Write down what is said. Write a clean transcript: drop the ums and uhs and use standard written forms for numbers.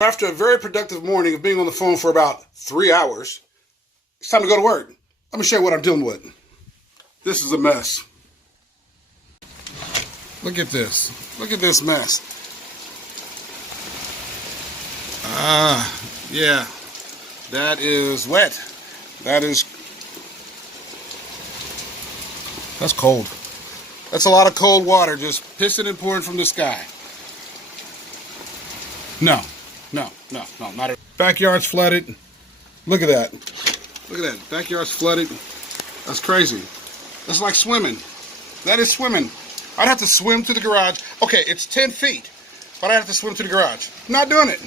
After a very productive morning of being on the phone for about 3 hours, it's time to go to work. Let me show you what I'm dealing with. This is a mess. Look at this. Look at this mess. Yeah. That is wet. That's cold. That's a lot of cold water just pissing and pouring from the sky. No, not at backyard's flooded. Look at that. Look at that. Backyard's flooded. That's crazy. That's like swimming. That is swimming. I'd have to swim to the garage. Okay, it's 10 feet, but I'd have to swim to the garage. Not doing it.